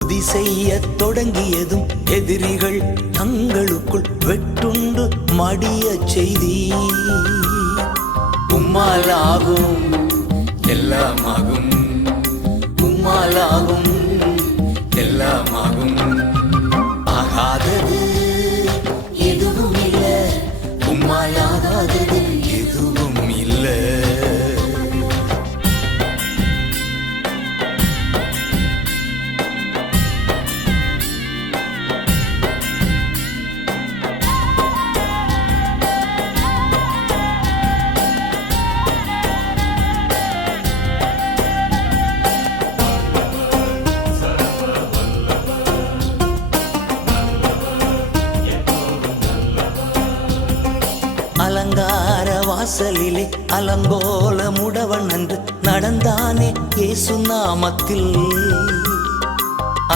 துதி செய்யத் தொடங்கியதும் எதிரிகள் தங்களுக்குள் வெட்டுண்டு மடியச் செய்தி. உம்மாலாகும் எல்லாமாகும், உம்மாலாகும் எல்லாமாகும். ஆகாதது எதுவும் இல்லை, உம்மாலாகாதது எதுவும் இல்லை. அலங்கார வாசலிலே அலங்கோல முடவன் என்று நடந்தானே இயேசு நாமத்தில்.